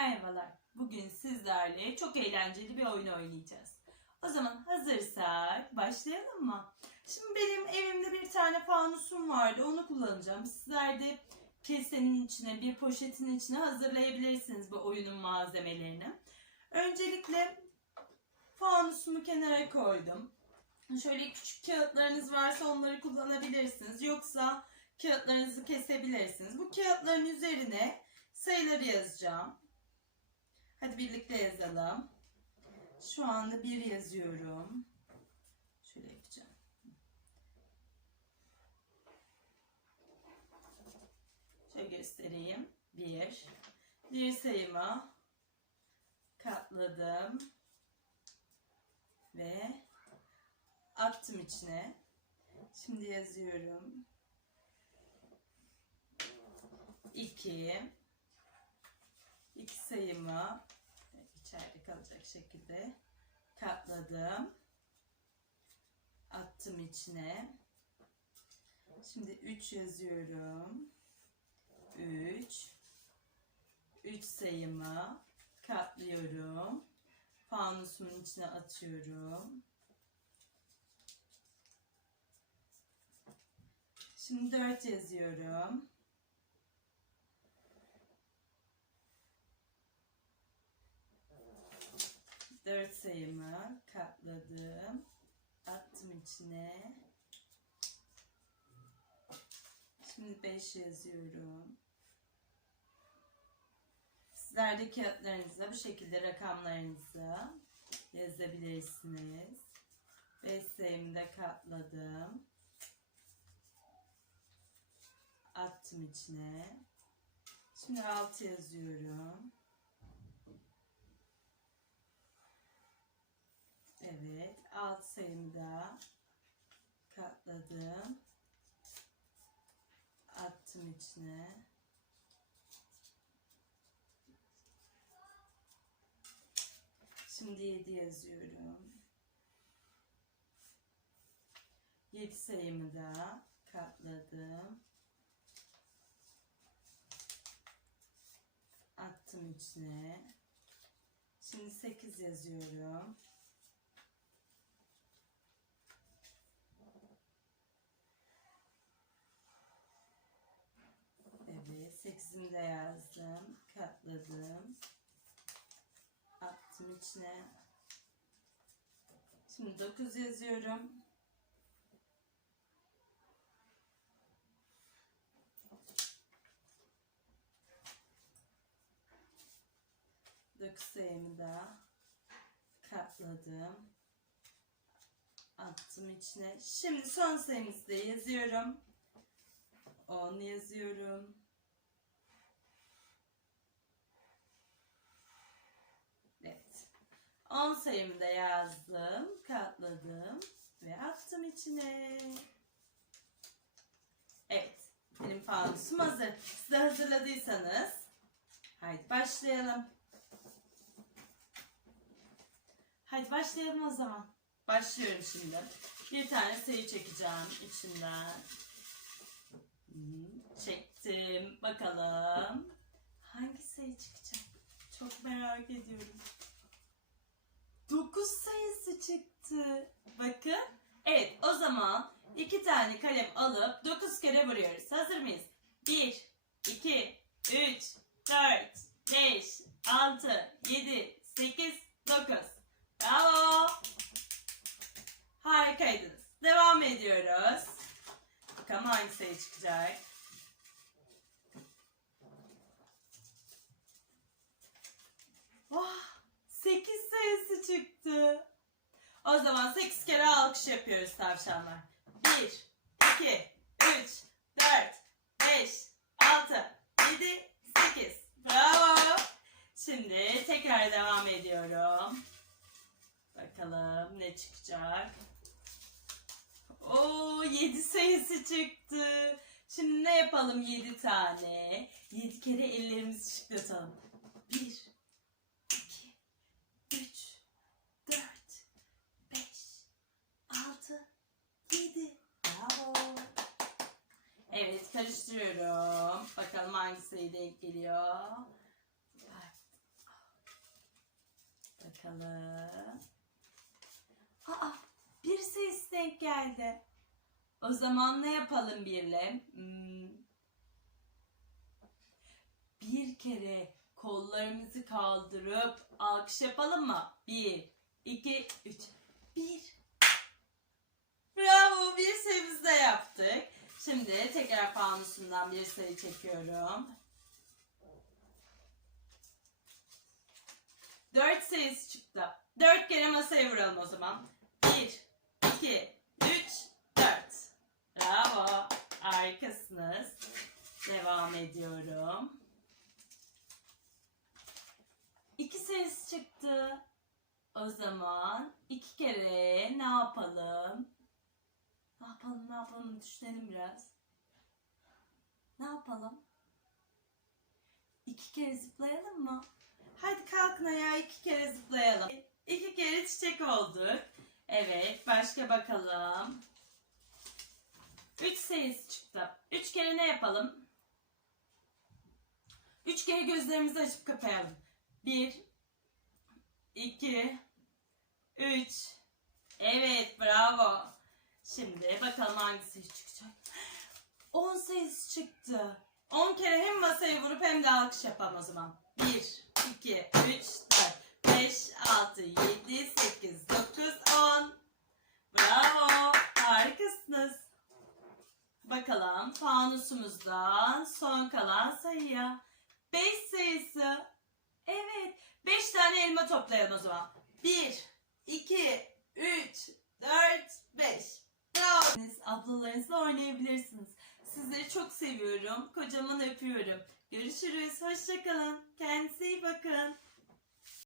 Merhabalar. Bugün sizlerle çok eğlenceli bir oyun oynayacağız. O zaman hazırsak başlayalım mı? Şimdi benim evimde bir tane fanusum vardı. Onu kullanacağım. Sizler de kesenin içine, bir poşetin içine hazırlayabilirsiniz bu oyunun malzemelerini. Öncelikle fanusumu kenara koydum. Şöyle küçük kağıtlarınız varsa onları kullanabilirsiniz. Yoksa kağıtlarınızı kesebilirsiniz. Bu kağıtların üzerine sayıları yazacağım. Hadi birlikte yazalım. Şu anda bir yazıyorum. Şöyle yapacağım. Şöyle göstereyim. Bir. Bir sayımı katladım. Ve attım içine. Şimdi yazıyorum. 2 iki sayımı içeride kalacak şekilde katladım. Attım içine. Şimdi 3 yazıyorum. 3 3 sayımı katlıyorum. Fanusumun içine atıyorum. Şimdi 4 yazıyorum. Dört sayımı katladım. Attım içine. Şimdi 5 yazıyorum. Sizler de kağıtlarınıza bu şekilde rakamlarınızı yazabilirsiniz. 5 sayımı da katladım. Attım içine. Şimdi 6 yazıyorum. Evet, alt sayımı da katladım. Attım içine. Şimdi 7 yazıyorum. 7 sayımı da katladım. Attım içine. Şimdi 8 yazıyorum. Evet, sekizini de yazdım. Katladım. Attım içine. Şimdi dokuz yazıyorum. Dokuz sayımı da katladım. Attım içine. Şimdi son sayımızı da yazıyorum. 10 yazıyorum. Evet. 10 sayımı da yazdım, katladım ve attım içine. Evet. Benim fanusum hazır. Siz de hazırladıysanız haydi başlayalım. Haydi başlayalım o zaman. Başlıyorum şimdi. Bir tane sayı çekeceğim içinden. Hı, Çektim. Bakalım. Hangi sayı çıkacak? Çok merak ediyorum. 9 sayısı çıktı. Bakın. Evet o zaman iki tane kalem alıp 9 kere vuruyoruz. Hazır mıyız? 1, 2, 3, 4, 5, 6, 7, 8, 9. Bravo. Harikaydınız. Devam ediyoruz. Bakalım hangi sayı çıkacak. Oh, 8 sayısı çıktı. O zaman 8 kere alkış yapıyoruz tavşanlar. 1, 2, 3, 4, 5, 6, 7, 8. Bravo. Şimdi tekrar devam ediyorum. Bakalım ne çıkacak. Oo 7 sayısı çıktı. Şimdi ne yapalım 7 tane? 7 kere ellerimizi şıklatalım. 1 2 3 4 5 6 7 Bravo. Evet karıştırıyorum. Bakalım hangi sayı denk geliyor. bakalım. Aa, bir ses denk geldi. O zaman ne yapalım birle? Hmm. Bir kere kollarımızı kaldırıp alkış yapalım mı? Bir, iki, üç. Bir. Bravo, bir sayımızı da yaptık. Şimdi tekrar fanusundan bir sayı çekiyorum. Dört sayısı çıktı. Dört kere masaya vuralım o zaman. Bir, iki, üç, dört. Bravo. Harikasınız. Devam ediyorum. İki sayısı çıktı. O zaman iki kere ne yapalım? Ne yapalım ne yapalım düşünelim biraz. Ne yapalım? İki kere zıplayalım mı? Hadi kalkın ayağa iki kere zıplayalım. İki kere çiçek olduk. Evet başka bakalım. Üç sayısı çıktı. Üç kere ne yapalım? Üç kere gözlerimizi açıp kapayalım. Bir, iki, üç. Evet bravo. Şimdi bakalım hangisi çıkacak. 10 sayısı çıktı. 10 kere hem masaya vurup hem de alkış yapalım o zaman. 1, 2, 3, 4, 5, 6, 7, 8, 9, 10. Bravo. Harikasınız. Bakalım fanusumuzdan son kalan sayıya. 5 sayısı. Evet. 5 tane elma toplayalım o zaman. 1, ediyorum. Kocaman öpüyorum. Görüşürüz. Hoşçakalın. Kendinize iyi bakın.